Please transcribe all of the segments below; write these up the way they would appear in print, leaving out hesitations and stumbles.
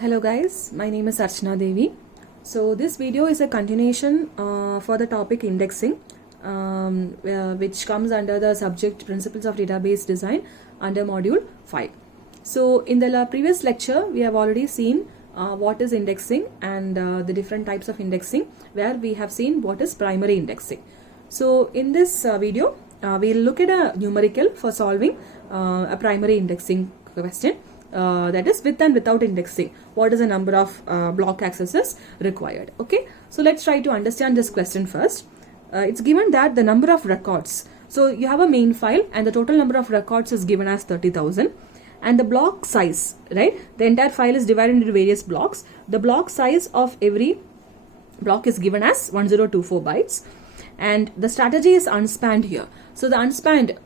Hello guys, my name is Archana Devi. So this video is a continuation for the topic indexing, which comes under the subject Principles of Database Design under module 5. So in the previous lecture we have already seen what is indexing and the different types of indexing, where we have seen what is primary indexing. So in this video we'll look at a numerical for solving a primary indexing question. That is with and without indexing, what is the number of block accesses required. Okay, so let's try to understand this question first. It's given that the number of records, so you have a main file and the total number of records is given as 30,000, and the block size, right, the entire file is divided into various blocks. The block size of every block is given as 1024 bytes, and the strategy is unspanned here. So the unspanned,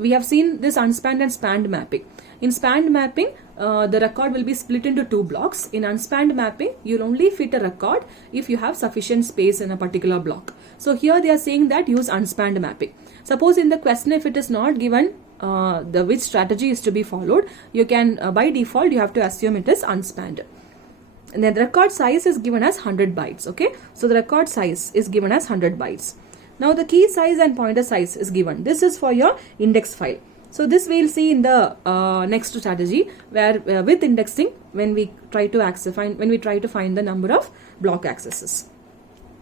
we have seen this unspanned and spanned mapping. In spanned mapping, the record will be split into two blocks. In unspanned mapping, you'll only fit a record if you have sufficient space in a particular block. So here they are saying that use unspanned mapping. Suppose in the question, if it is not given which strategy is to be followed, you can by default you have to assume it is unspanned. And then the record size is given as 100 bytes. Okay, so the record size is given as 100 bytes. Now the key size and pointer size is given. This is for your index file. So this we'll see in the next strategy, where with indexing, when we try to find the number of block accesses.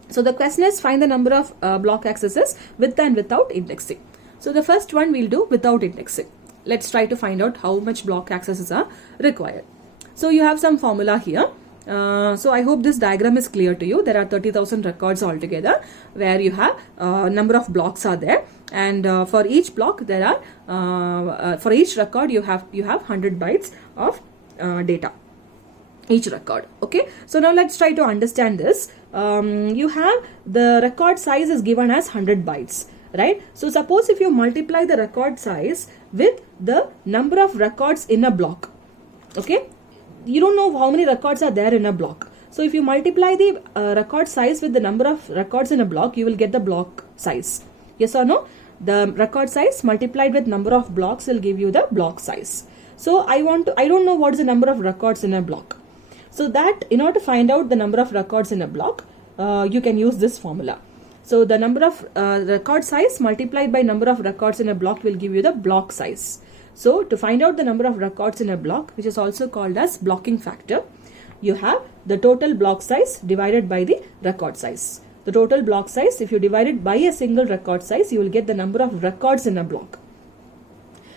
So the question is find the number of block accesses with and without indexing. So the first one we'll do without indexing. Let's try to find out how much block accesses are required. So you have some formula here. So I hope this diagram is clear to you. There are 30,000 records altogether, where you have number of blocks are there, and for each block there are for each record you have 100 bytes of data each record. Okay, so now let's try to understand this. You have the record size is given as 100 bytes, right? So suppose if you multiply the record size with the number of records in a block, okay, you don't know how many records are there in a block. So if you multiply the record size with the number of records in a block, you will get the block size. Yes or no? The record size multiplied with number of blocks will give you the block size. So I don't know what is the number of records in a block. So that in order to find out the number of records in a block, you can use this formula. So the number of record size multiplied by number of records in a block will give you the block size. So to find out the number of records in a block, which is also called as blocking factor, you have the total block size divided by the record size. The total block size, if you divide it by a single record size, you will get the number of records in a block.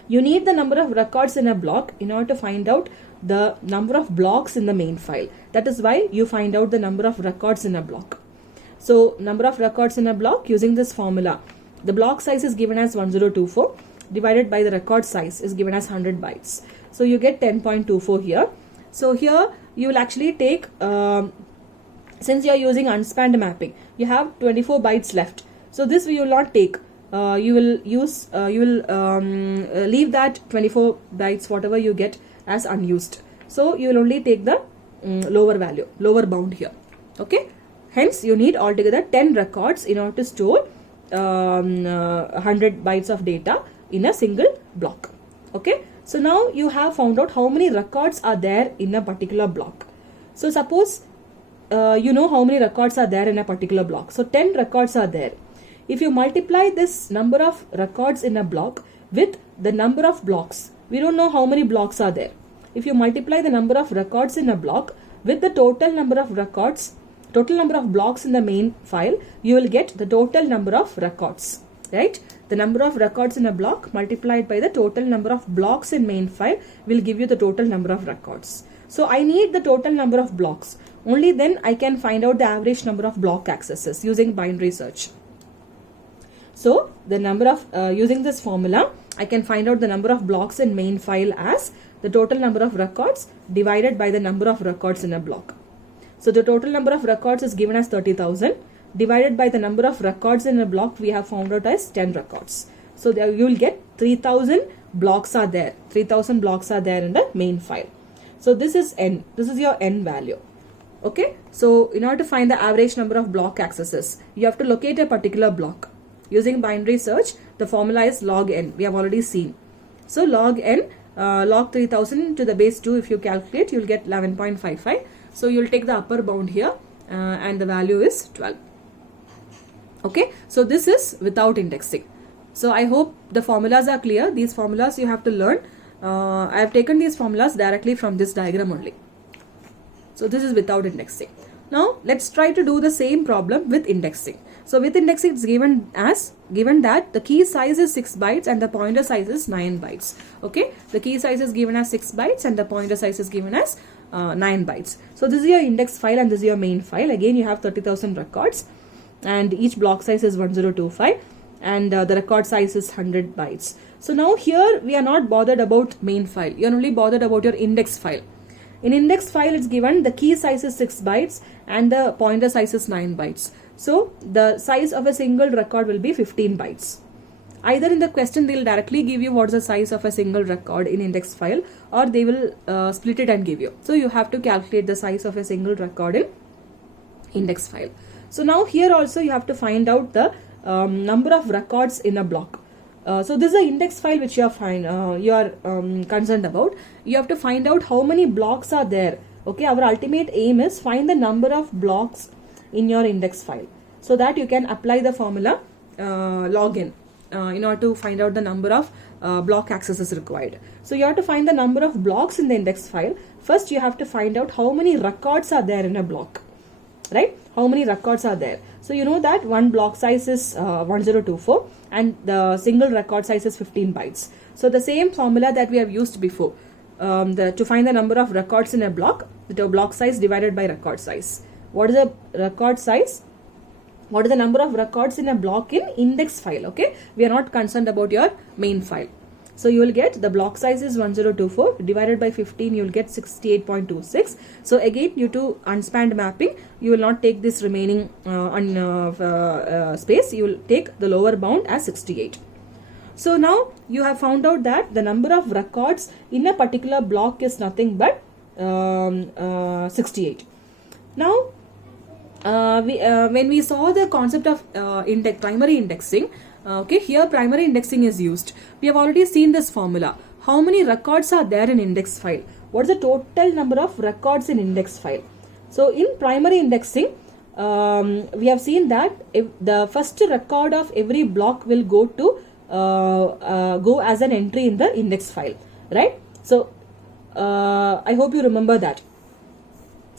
You need the number of records in a block in order to find out the number of blocks in the main file. That is why you find out the number of records in a block. So number of records in a block, using this formula, the block size is given as 1024. Divided by the record size is given as 100 bytes. So you get 10.24 here. So here you will actually take, since you are using unspanned mapping, you have 24 bytes left. So this we will not take. You will leave that 24 bytes, whatever you get, as unused. So you will only take the lower value, lower bound here. Okay. Hence you need altogether 10 records in order to store 100 bytes of data in a single block. Okay, so now you have found out how many records are there in a particular block. So suppose you know how many records are there in a particular block. So 10 records are there. If you multiply this number of records in a block with the number of blocks, we don't know how many blocks are there. If you multiply the number of records in a block with the total number of records, total number of blocks in the main file, you will get the total number of records, right? The number of records in a block multiplied by the total number of blocks in main file will give you the total number of records. So I need the total number of blocks. Only then I can find out the average number of block accesses using binary search. So the number of, using this formula, I can find out the number of blocks in main file as the total number of records divided by the number of records in a block. So the total number of records is given as 30,000. Divided by the number of records in a block, we have found out as 10 records. So there you will get 3000 blocks are there. 3000 blocks are there in the main file. So this is n. This is your n value. Okay. So in order to find the average number of block accesses, you have to locate a particular block. Using binary search, the formula is log n. We have already seen. So log n log 3000 to the base 2, if you calculate, you'll get 11.55. So you'll take the upper bound here and the value is 12. Okay, so this is without indexing. So I hope the formulas are clear. These formulas you have to learn. I have taken these formulas directly from this diagram only. So this is without indexing. Now let's try to do the same problem with indexing. So with indexing, it's given that the key size is 6 bytes and the pointer size is 9 bytes. Okay, the key size is given as 6 bytes and the pointer size is given as 9 bytes. So this is your index file and this is your main file. Again, you have 30,000 records and each block size is 1025 and the record size is 100 bytes. So now here we are not bothered about main file. You are only bothered about your index file. In index file, it's given the key size is 6 bytes and the pointer size is 9 bytes. So the size of a single record will be 15 bytes. Either in the question they will directly give you what's the size of a single record in index file, or they will split it and give you. So you have to calculate the size of a single record in index file. So now here also you have to find out the number of records in a block. So this is an index file which you are concerned about. You have to find out how many blocks are there. Okay, our ultimate aim is find the number of blocks in your index file, so that you can apply the formula login in order to find out the number of block accesses required. So you have to find the number of blocks in the index file. First you have to find out how many records are there in a block, right? How many records are there? So you know that one block size is 1024 and the single record size is 15 bytes. So the same formula that we have used before, to find the number of records in a block, the block size divided by record size. What is the record size? What is the number of records in a block in index file? Okay, we are not concerned about your main file. So you will get the block size is 1024 divided by 15, you will get 68.26. So again, due to unspanned mapping, you will not take this remaining space, you will take the lower bound as 68. So now you have found out that the number of records in a particular block is nothing but 68. Now when we saw the concept of primary indexing, okay, here primary indexing is used. We have already seen this formula. How many records are there in index file? What is the total number of records in index file? So in primary indexing, we have seen that if the first record of every block will go to go as an entry in the index file, right? So I hope you remember that.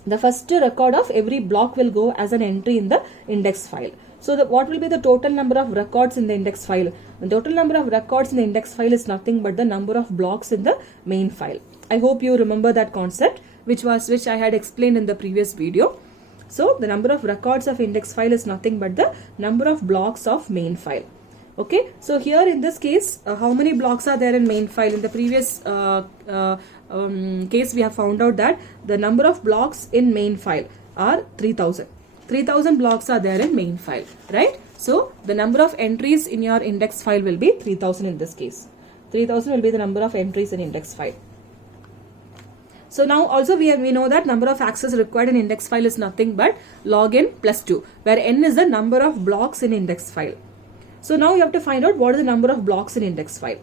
The first record of every block will go as an entry in the index file. So what will be the total number of records in the index file? The total number of records in the index file is nothing but the number of blocks in the main file. I hope you remember that concept which I had explained in the previous video. So the number of records of index file is nothing but the number of blocks of main file. Okay, so here in this case, how many blocks are there in main file? In the previous case, we have found out that the number of blocks in main file are 3000. 3000 blocks are there in main file, right? So the number of entries in your index file will be 3000 in this case. 3000 will be the number of entries in index file. So now also we know that number of access required in index file is nothing but log n plus 2, where n is the number of blocks in index file. So now you have to find out what is the number of blocks in index file.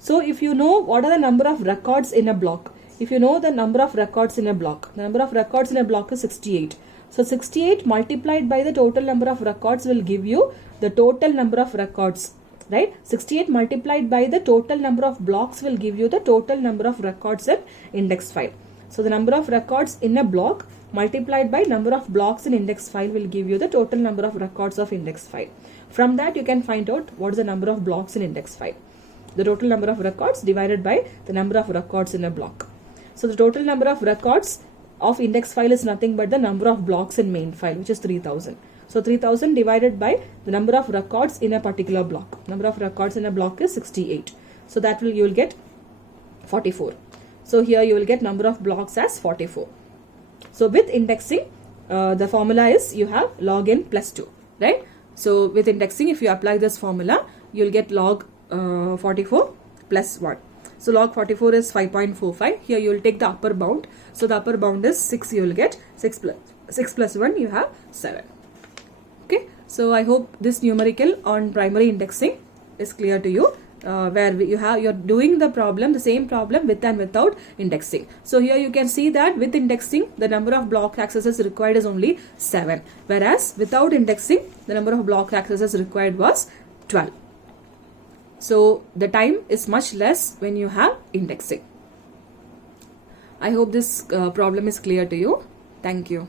So if you know what are the number of records in a block, if you know the number of records in a block, the number of records in a block is 68. So 68 multiplied by the total number of records will give you the total number of records, right? 68 multiplied by the total number of blocks will give you the total number of records in index file. So the number of records in a block multiplied by number of blocks in index file will give you the total number of records of index file. From that you can find out what is the number of blocks in index file. The total number of records divided by the number of records in a block. So the total number of records of index file is nothing but the number of blocks in main file, which is 3000. So 3000 divided by the number of records in a particular block. Number of records in a block is 68. So that you will get 44. So here you will get number of blocks as 44. So with indexing, the formula is you have log n plus 2, right? So with indexing, if you apply this formula, you will get log 44 plus 1. So log 44 is 5.45. Here you will take the upper bound. So the upper bound is 6. You will get 6 plus 1. You have 7. Okay. So I hope this numerical on primary indexing is clear to you. where you're doing the problem, the same problem with and without indexing. So here you can see that with indexing the number of block accesses required is only 7, whereas without indexing the number of block accesses required was 12. So the time is much less when you have indexing. I hope this problem is clear to you. Thank you.